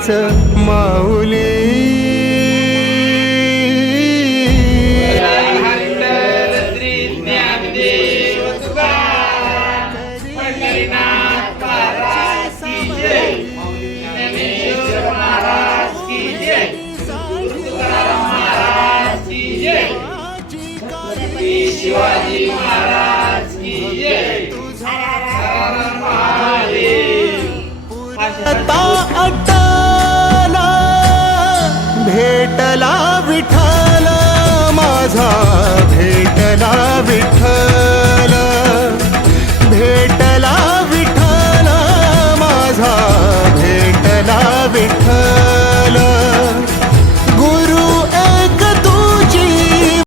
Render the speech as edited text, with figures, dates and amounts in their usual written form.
हीच माऊली शिवाजी महाराज की जय. अट्टाला भेटला विठ्ठल माझा